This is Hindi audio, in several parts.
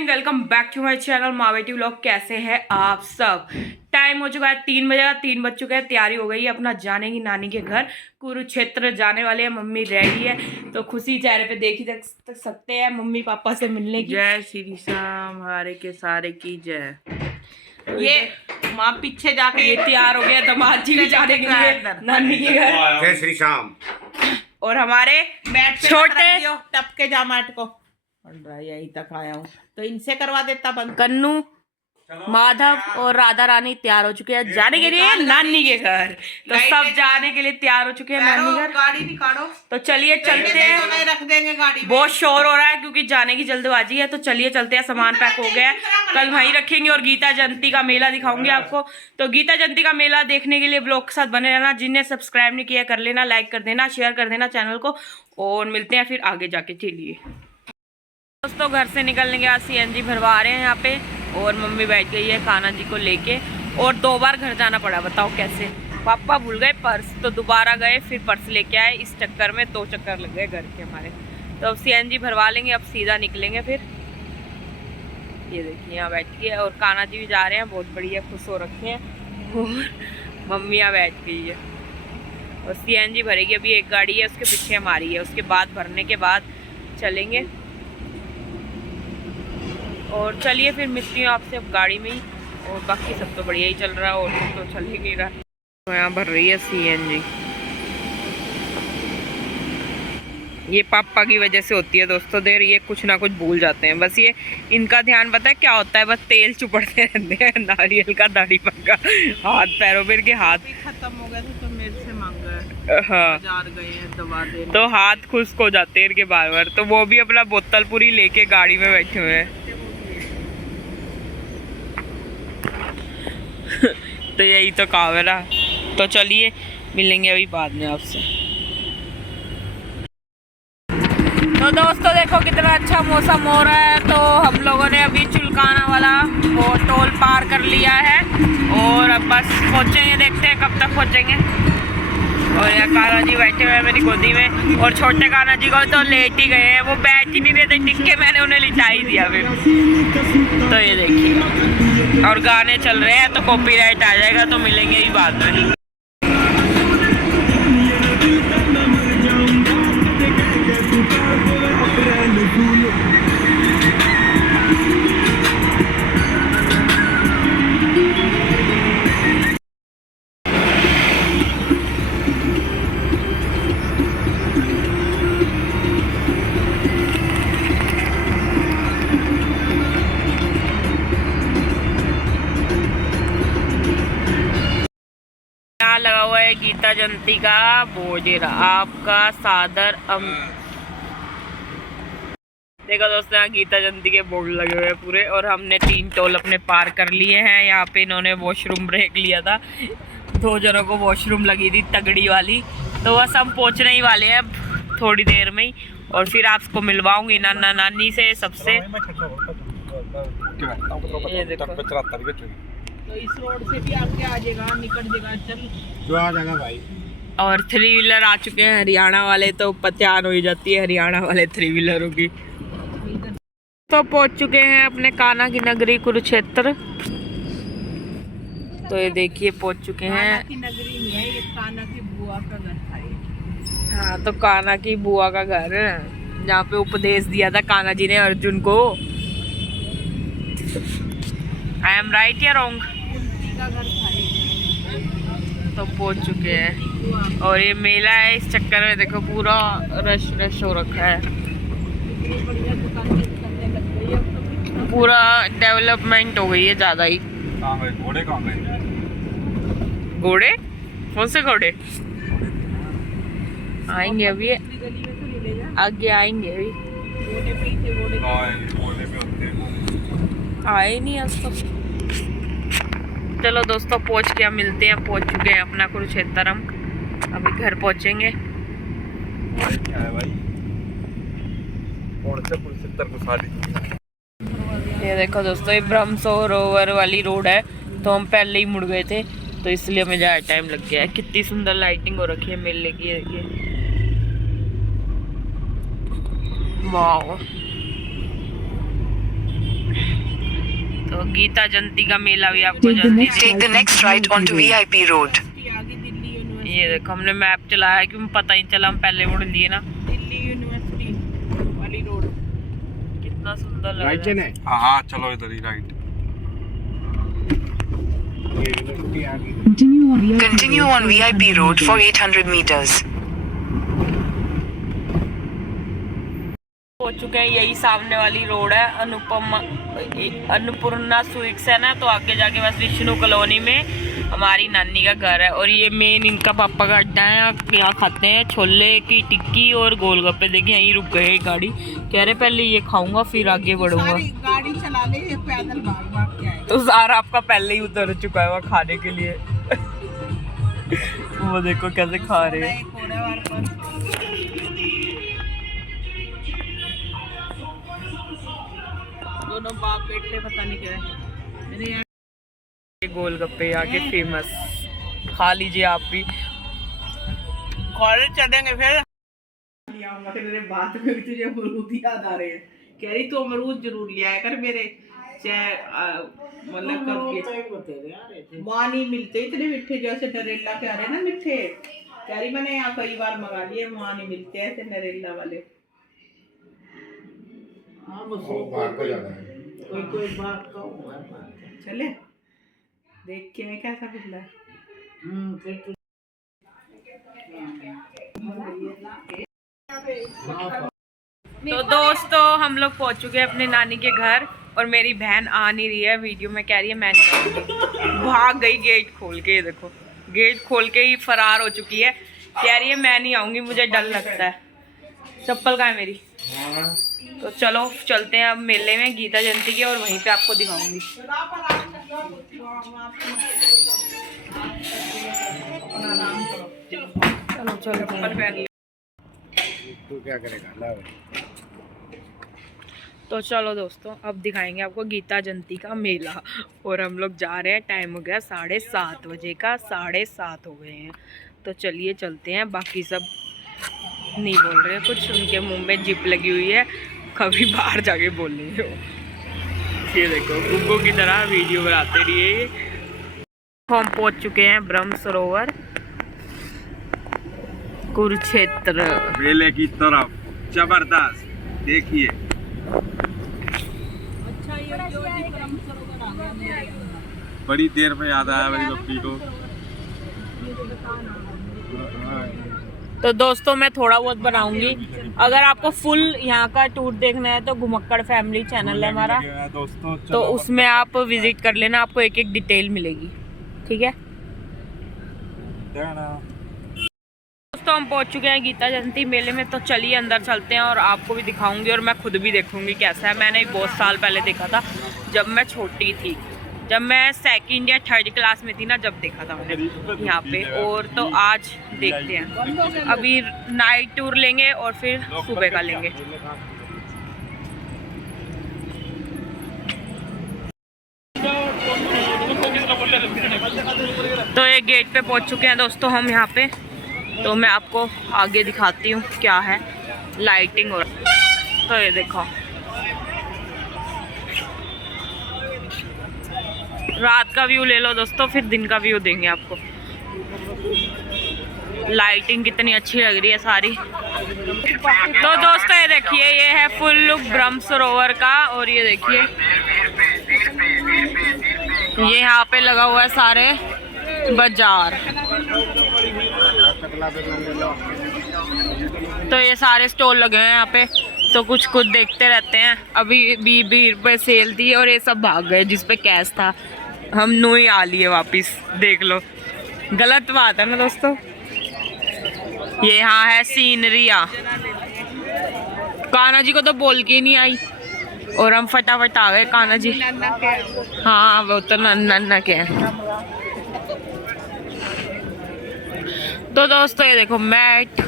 And welcome back to my channel माँ बेटी व्लॉग। कैसे हैं आप सब। टाइम हो चुका है 3 बजे, 3 बज चुके हैं। तैयारी हो गई है अपना जाने की नानी के घर कुरुक्षेत्र जाने वाले हैं। मम्मी रेडी है तो खुशी चेहरे पे देख ही सकते हैं मम्मी पापा से मिलने की। जय श्री श्याम हारे के सारे की जय। ये माँ पीछे जाके ये तैयार हो गया दामाद जी भी जाने के लिए नानी के घर। जय श्री श्याम। और हमारे छोटे टपके जा मैट को यही तक आया हूँ तो इनसे करवा देता बंद। कन्नू, माधव और राधा रानी तैयार हो चुके हैं जाने के लिए नानी के घर। तो सब जाने के लिए तैयार हो चुके हैं नानी घर। गाड़ी निकालो तो चलिए चलते हैं। नहीं रख देंगे गाड़ी में। बहुत शोर हो रहा है क्योंकि जाने की जल्दबाजी है। तो चलिए चलते हैं, सामान पैक हो गया है, कल वहीं रखेंगे और गीता जयंती का मेला दिखाऊंगी आपको। तो गीता जयंती का मेला देखने के लिए ब्लॉग के साथ बने रहना। जिन्हें सब्सक्राइब नहीं किया कर लेना, लाइक कर देना, शेयर कर देना चैनल को। और मिलते हैं फिर आगे जाके। चलिए दोस्तों, घर से निकलने के बाद CNG भरवा रहे हैं यहाँ पे और मम्मी बैठ गई है कान्हा जी को लेके। और 2 बार घर जाना पड़ा, बताओ कैसे। पापा भूल गए पर्स तो दोबारा गए, फिर पर्स लेके आए। इस चक्कर में 2 चक्कर लग गए घर के हमारे। तो अब CNG भरवा लेंगे, अब सीधा निकलेंगे फिर। ये देखिए यहाँ बैठ के, और कान्हा जी भी जा रहे हैं, बहुत बढ़िया खुश हो रखे हैं। और मम्मी यहाँ बैठ गई है और CNG भरेगी। अभी एक गाड़ी है उसके पीछे हमारी है, उसके बाद भरने के बाद चलेंगे। और चलिए फिर मिलती हूँ आपसे अब गाड़ी में ही। और बाकी सब तो बढ़िया ही चल रहा है और तो चल ही नहीं रहा। तो यहाँ भर रही है CNG। ये पापा की वजह से होती है दोस्तों देर, ये कुछ ना कुछ भूल जाते हैं। बस ये इनका ध्यान पता है क्या होता है, बस तेल चुपड़ते रहते हैं नारियल का, दाढ़ी पक्का, हाथ पैरों पर के हाथ खत्म हो गया तो मेरे से मांग गए। हाँ गए हैं दवा देने, तो हाथ खुश्क हो जाते हैं इनके बार बार। तो वो भी अपना बोतल पूरी लेके गाड़ी में बैठे हुए हैं। तो यही तो काम है ना। तो चलिए मिलेंगे अभी बाद में आपसे। तो दोस्तों देखो कितना अच्छा मौसम हो रहा है। तो हम लोगों ने अभी चुलकाना वाला वो टोल पार कर लिया है और अब बस पहुंचेंगे, देखते हैं कब तक पहुंचेंगे। और यहाँ कान्हा जी बैठे हुए हैं मेरी गोदी में, और छोटे कान्हा जी को तो लेट ही गए हैं, वो बैठ ही नहीं रहे थे टिक के, मैंने उन्हें लिटा ही दिया फिर। तो ये देखिए, और गाने चल रहे हैं तो कॉपीराइट आ जाएगा, तो मिलेंगे ही बाद में। लगा हुआ है गीता जयंती का बोर्ड, आपका सादर देखो दोस्तों, यहाँ गीता जयंती के बोर्ड लगे हुए हैं पूरे। और हमने 3 टोल अपने पार कर लिए हैं। यहाँ पे इन्होंने वॉशरूम ब्रेक लिया था, 2 जनों को वॉशरूम लगी थी तगड़ी वाली। तो बस हम पहुँचने ही वाले हैं थोड़ी देर में ही, और फिर आपको मिलवाऊंगी नाना नानी से सबसे। ये देखो, तो इस रोड से भी आपके आ जाएगा, निकल जाएगा, चल जो आ जाएगा भाई। और 3 व्हीलर आ चुके हैं हरियाणा वाले, तो पहचान हो ही जाती है हरियाणा वाले 3 व्हीलरों की। तो पहुंच चुके हैं अपने कान्हा की नगरी कुरुक्षेत्र। तो ये देखिए पहुंच चुके हैं। कान्हा की नगरी नहीं है ये, कान्हा की बुआ का घर था। हाँ, तो कान्हा की बुआ का घर है जहाँ पे उपदेश दिया था कान्हा जी ने अर्जुन को। आई एम राइट या रॉन्ग? तो पहुंच चुके हैं और ये मेला है, इस चक्कर में देखो पूरा रश हो रखा है। पूरा डेवलपमेंट हो गई है ज़्यादा ही। घोड़े कहाँ गए? घोड़े? कौन से घोड़े? आएंगे अभी, आगे आएंगे अभी, आए नहीं आज तक। चलो दोस्तों पहुंच के हम मिलते हैं। पहुंच चुके हैं अपना कुरुक्षेत्र, हम अभी घर पहुंचेंगे। ये देखो दोस्तों, ये ब्रह्मसरोवर वाली रोड है। तो हम पहले ही मुड़ गए थे तो इसलिए हमें ज़्यादा टाइम लग गया है। कितनी सुंदर लाइटिंग हो रखी है मेले की, देखिए वाह। तो गीता जयंती का मेला भी आपको जल्दी Take the next right onto VIP Road. आगे दिल्ली यूनिवर्सिटी, ये देखो हमने मैप चलाया क्यों पता ही चला, हम पहले मुड़ लिए ना। दिल्ली यूनिवर्सिटी वाली रोड। कितना सुंदर लग राइट रहा है। है। हाँ चलो इधर ही राइट। ये यूनिवर्सिटी आ गई। Continue on VIP Road for 800 meters. हो चुके हैं, यही सामने वाली रोड है अन्नपूर्णा स्वीट्स है ना, तो आगे जाके बस विष्णु कॉलोनी में हमारी नानी का घर है। और ये मेन इनका पापा का अड्डा है, यहाँ खाते हैं छोले की टिक्की और गोलगप्पे। देखिए यहीं रुक गए गाड़ी, कह रहे पहले ये खाऊंगा फिर आगे बढ़ूंगा। सारी गाड़ी चला ले, ये पैदल भाग भाग के आए। तो सारा आपका पहले ही उतर चुका है वहाँ खाने के लिए। वो देखो कैसे खा रहे हैं। एक घोड़े वार पर दोनों बाप बेटे पता नहीं क्या है। मेरे यहाँ ये गोलगप्पे यहाँ के फेमस, खा लीजिए आप भी। कॉलेज चढ़ेंगे फिर। मेरे बात में भी तुझे अमरूद याद आ रहे हैं। कह रही तू अमरूद जरूर ले आया कर मेरे, चाहे मतलब कब वहाँ नहीं मिलते इतने मीठे जैसे नरेला के आ रहे ना मीठे। कह रही मैंने यहाँ कई बार मंगा लिए, वहाँ नहीं मिलते ऐसे नरेला वाले। कोई कोई बात का चले देख के कैसा पिछला है। तो दोस्तों हम लोग पहुंच चुके हैं अपने नानी के घर और मेरी बहन आ नहीं रही है वीडियो में, कह रही है मैं नहीं आऊंगी। भाग गई गेट खोल के, ये देखो गेट खोल के ही फरार हो चुकी है, कह रही है मैं नहीं आऊंगी मुझे डर लगता है। चप्पल कहाँ है मेरी? तो चलो चलते हैं अब मेले में गीता जयंती के, और वहीं पे आपको दिखाऊंगी। चलो चलो तू क्या करेगा लाओ। तो चलो दोस्तों अब दिखाएंगे आपको गीता जयंती का मेला। और हम लोग जा रहे हैं, टाइम हो गया 7:30 बजे का, 7:30 हो गए हैं। तो चलिए चलते हैं। बाकी सब नहीं बोल रहे हैं कुछ, उनके मुंह में जिप लगी हुई है, कभी बाहर जाके बोलेंगे वो। ये देखो गुग्गू की तरह वीडियो बनाते रहिए। हम पहुंच चुके हैं ब्रह्म सरोवर कुरुक्षेत्र मेले की तरफ जबरदस्त देखिए। बड़ी देर में याद आया मेरी बप्पी को। तो दोस्तों मैं थोड़ा बहुत बनाऊंगी। अगर आपको फुल यहाँ का टूर देखना है तो घुमक्कड़ फैमिली चैनल है हमारा, दोस्तों तो उसमें आप विजिट कर लेना, आपको एक एक डिटेल मिलेगी, ठीक है। दोस्तों हम पहुंच चुके हैं गीता जयंती मेले में, तो चलिए अंदर चलते हैं और आपको भी दिखाऊंगी और मैं खुद भी देखूंगी कैसा है। मैंने बहुत साल पहले देखा था जब मैं छोटी थी, जब मैं 2nd या 3rd क्लास में थी ना, जब देखा था मैंने यहाँ पे। और तो आज देखते हैं, अभी नाइट टूर लेंगे और फिर सुबह का लेंगे। तो ये गेट पे पहुँच चुके हैं दोस्तों हम यहाँ पे। तो मैं आपको आगे दिखाती हूँ क्या है लाइटिंग। और तो ये देखो रात का व्यू ले लो दोस्तों, फिर दिन का व्यू देंगे आपको। लाइटिंग कितनी अच्छी लग रही है सारी। तो दोस्तों ये देखिए, ये है फुल लुक ब्रह्म सरोवर का। और ये देखिए ये यहाँ पे लगा हुआ है सारे बाजार। तो ये सारे स्टॉल लगे हैं यहाँ पे, तो कुछ कुछ देखते रहते हैं। अभी 20 रुपये सेल थी और ये सब भाग गए, जिस पे कैश था हम नो ही आ लिए वापिस। देख लो गलत बात है ना दोस्तों। ये यहाँ है सीनरिया। कान्हा जी को तो बोल के नहीं आई और हम फटाफट आ गए। कान्हा जी हाँ वो तो नन्ना के हैं। तो दोस्तों ये देखो मैट,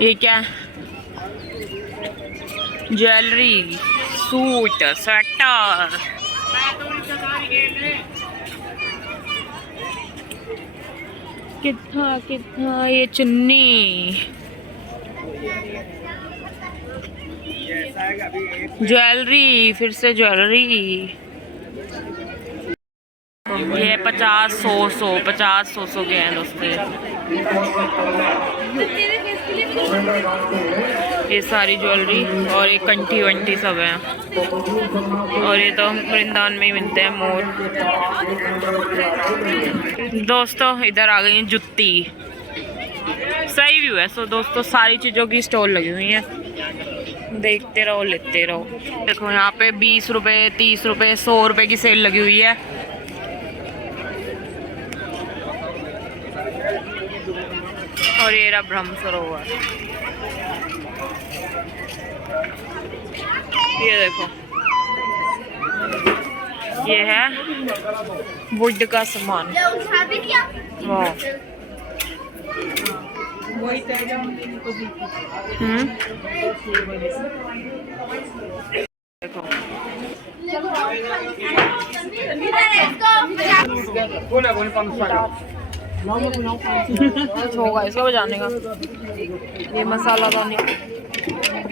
ये क्या ज्वेलरी, सूट, स्वेटर, कितना कितना, ये चुन्नी, ज्वेलरी, फिर से ज्वेलरी, देखो ये 50 100 50 के हैं दोस्तों ये सारी ज्वेलरी और ये कंठी वंटी सब है। और ये तो वृंदावन में ही मिलते हैं मोर। दोस्तों इधर आ गई जुत्ती, सही व्यू है। सो दोस्तों सारी चीज़ों की स्टॉल लगी हुई हैं, देखते रहो लेते रहो। देखो यहाँ पे 20 रुपये 30 रुपये 100 रुपये की सेल लगी हुई है। और ये रहा ब्रह्म सरोवर, ये देखो ये है वुड का सामान। वाह देखो कुछ होगा इसका बजाने का। ये मसाला दानी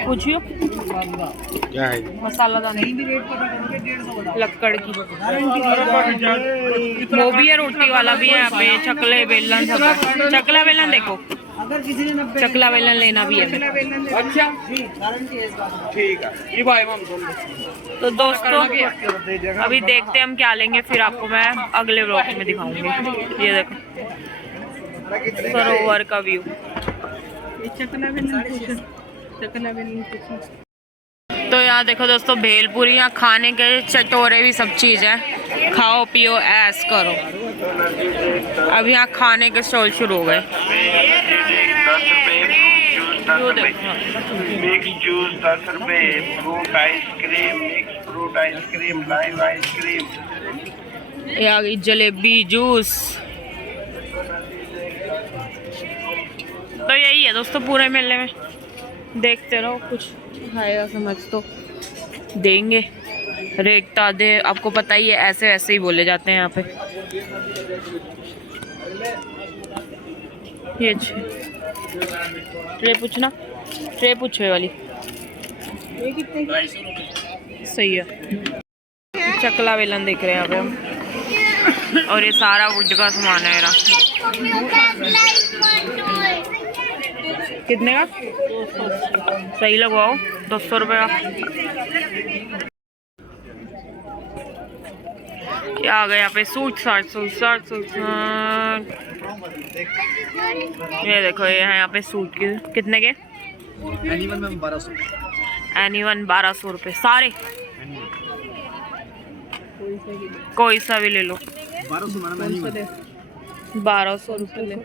पूछियो क्या है? मसाला दानी लक्कड़ की, वो भी है, रोटी वाला भी है यहाँ पे, चकले बेलन सब है। चकला बेलन देखो, चकला बेलन लेना भी है। अच्छा ठीक है ये भाई हम तो दोस्तों अभी देखते हैं हम क्या लेंगे, फिर आपको मैं अगले व्लॉग में दिखाऊंगी। ये देखो सरोवर का व्यू। तो यहाँ देखो दोस्तों भेलपुरी, यहाँ खाने के चटोरे भी सब चीज़ है, खाओ पियो ऐश करो। अब यहाँ खाने के स्टॉल शुरू हो गए। मिक्स जूस 10 रुपए, fruit ice cream, mix fruit ice cream, live ice cream. ये आ गई जलेबी जूस। तो यही है दोस्तों पूरे मेले में, देखते रहो, कुछ आएगा समझ तो देंगे। रेट तो आधे आपको पता ही है, ऐसे ऐसे ही बोले जाते हैं यहाँ पे। ये ट्रे पूछना, ट्रे पूछे वाली ये कितने की? सही है। चकला बेलन देख रहे हैं यहाँ पे हम, और ये सारा वुड का सामान है मेरा। कितने का? सही लगवाओ, 200 रुपये का। क्या आ गया यहाँ पे? सूट 60 ये देखो ये है यहाँ पे सूट की, कितने के? एनीवन 1200 रुपये सारे, कोई सा भी ले लो। 1200 रुपये ले।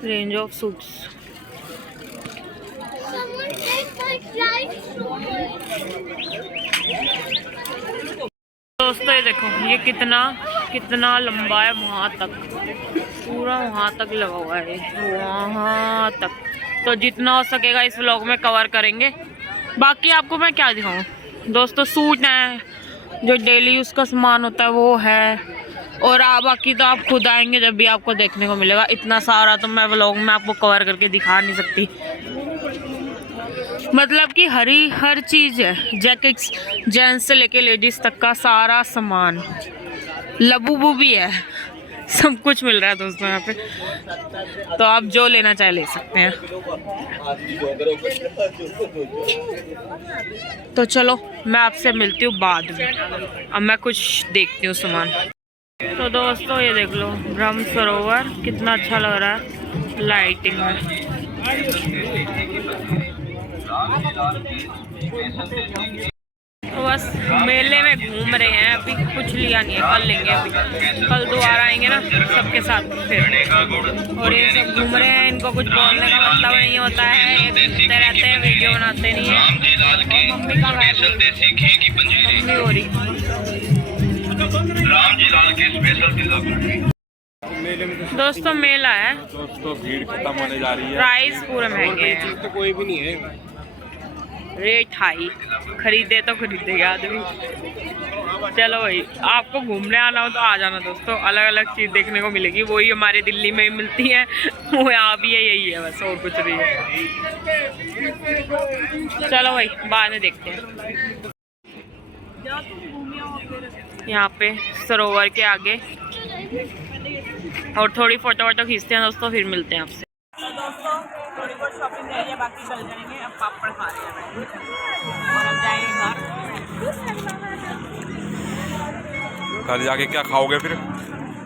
Range of suits. दोस्तों ये देखो ये कितना लंबा है, वहाँ तक, पूरा वहाँ तक लगा हुआ है, वहाँ तक। तो जितना हो सकेगा इस व्लॉग में कवर करेंगे। बाकी आपको मैं क्या दिखाऊं दोस्तों, सूट है जो डेली यूज़ का सामान होता है वो है, और बाकी तो आप खुद आएंगे जब भी आपको देखने को मिलेगा। इतना सारा तो मैं व्लॉग में आपको कवर करके दिखा नहीं सकती। मतलब कि हर चीज़ है, जैकेट्स जेंट्स से लेके लेडीज़ तक का सारा सामान, लबूबू भी है, सब कुछ मिल रहा है दोस्तों यहाँ पे। तो आप जो लेना चाहे ले सकते हैं। तो चलो मैं आपसे मिलती हूँ बाद में, अब मैं कुछ देखती हूँ सामान। तो दोस्तों ये देख लो ब्रह्म सरोवर कितना अच्छा लग रहा है लाइटिंग में। तो बस मेले में घूम रहे हैं, अभी कुछ लिया नहीं है, कल लेंगे। अभी कल दोबारा आएंगे ना सबके साथ फिर। और ये सब घूम रहे हैं, इनको कुछ बोलने का मतलब नहीं होता है, ये घूमते रहते हैं, वीडियो बनाते नहीं है। और मम्मी का मम्मी हो रही दोस्तों मेला है दोस्तों, भीड़ खत्म होने जा रही है। प्राइस पूरे महंगे हैं, तो कोई भी नहीं है, रेट हाई, खरीदे तो खरीदेगा आदमी। चलो भाई, आपको घूमने आना हो तो आ जाना दोस्तों, अलग अलग चीज़ देखने को मिलेगी। वही हमारे दिल्ली में मिलती है, वो यहाँ भी है, यही है बस, और कुछ नहीं है। चलो भाई, बाद में देखते हैं। यहाँ पे सरोवर के आगे और थोड़ी फोटो वोटो खींचते हैं दोस्तों, फिर मिलते हैं आपसे। तो दोस्तों थोड़ी बहुत शॉपिंग रही है, बाकी चल जाएंगे। अब पापड़ खा रहे हैं और अब जाएंगे घर जाके क्या खाओगे फिर?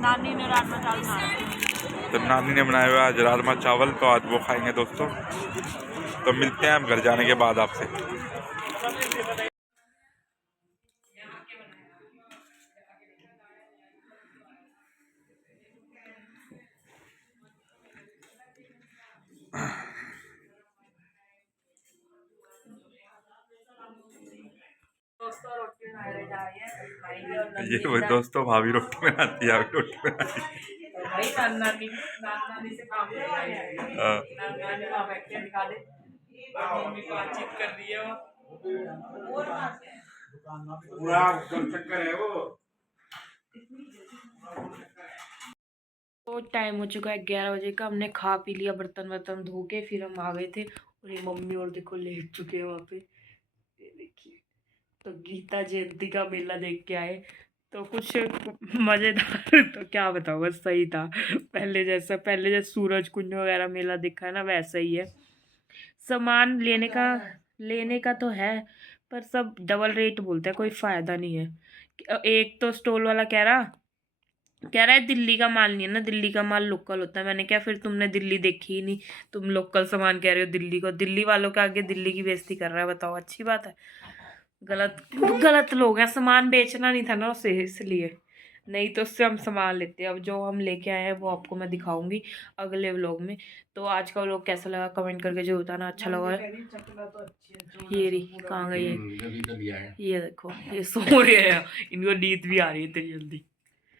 नानी ने राजमा चावल बनाया। तो नानी ने बनाया हुआ आज राजमा चावल, तो आज वो खाएंगे दोस्तों। तो मिलते हैं हम घर जाने के बाद आपसे। ये वो दोस्तों भाभी रोटी बनाती है, अभी रोटी बनाती है। भाई नानी से काम नानी वहाँ बैठ के निकाले, मम्मी बातचीत कर रही है तो टाइम हो चुका है 11 बजे का। हमने खा पी लिया, बर्तन वर्तन धो के फिर हम आ गए थे। और ये मम्मी और देखो लेट चुके हैं वहाँ पे, ये देखिए। तो गीता जयंती का मेला देख के आए, तो कुछ मज़ेदार तो क्या बताऊँ, बस सही था। पहले जैसे सूरज कुंज वगैरह मेला देखा है ना, वैसा ही है। सामान लेने का तो है, पर सब डबल रेट बोलते हैं, कोई फ़ायदा नहीं है। एक तो स्टॉल वाला कह रहा है दिल्ली का माल नहीं है ना, दिल्ली का माल लोकल होता है। मैंने कहा फिर तुमने दिल्ली देखी ही नहीं, तुम लोकल सामान कह रहे हो दिल्ली को। दिल्ली वालों के आगे दिल्ली की बेइज्जती कर रहा है, बताओ अच्छी बात है? गलत लोग हैं। सामान बेचना नहीं था ना उसे, इसलिए। नहीं तो उससे हम सामान लेते हैं। अब जो हम लेके आए हैं वो आपको मैं दिखाऊंगी अगले व्लॉग में। तो आज का व्लॉग कैसा लगा कमेंट करके जो बताना। अच्छा लगा ये रही, कहाँ गई है? ये देखो, ये सो रहे हैं, इनको नींद भी आ रही है इतनी जल्दी।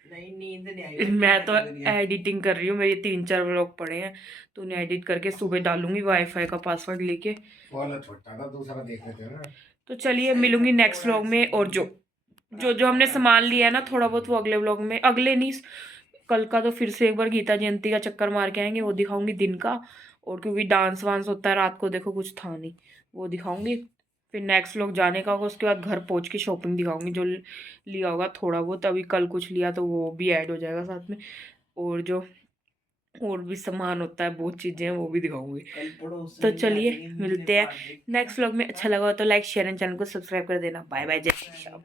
नहीं, नींद नहीं आई। मैं तो एडिटिंग कर रही हूँ, मेरे 3-4 व्लॉग पड़े हैं, तो उन्हें एडिट करके सुबह डालूंगी वाईफाई का पासवर्ड लेके। छोटा था, दूसरा देख लेते हैं ना। तो चलिए मिलूंगी नेक्स्ट व्लॉग में। और जो हमने सामान लिया है ना थोड़ा बहुत, वो अगले व्लॉग में, अगले नहीं कल का, तो फिर से एक बार गीता जयंती का चक्कर मार के आएंगे, वो दिखाऊंगी दिन का। और क्योंकि डांस वांस होता है रात को, देखो कुछ था नहीं, वो दिखाऊंगी। फिर नेक्स्ट व्लॉग जाने का होगा, उसके बाद घर पहुंच के शॉपिंग दिखाऊंगी, जो लिया होगा थोड़ा बहुत। अभी कल कुछ लिया तो वो भी ऐड हो जाएगा साथ में। और जो और भी सामान होता है, बहुत चीज़ें हैं, वो भी दिखाऊंगी। तो चलिए मिलते हैं नेक्स्ट व्लॉग में। अच्छा लगा तो लाइक शेयर एंड चैनल को सब्सक्राइब कर देना। बाय बाय, जय श्री राम।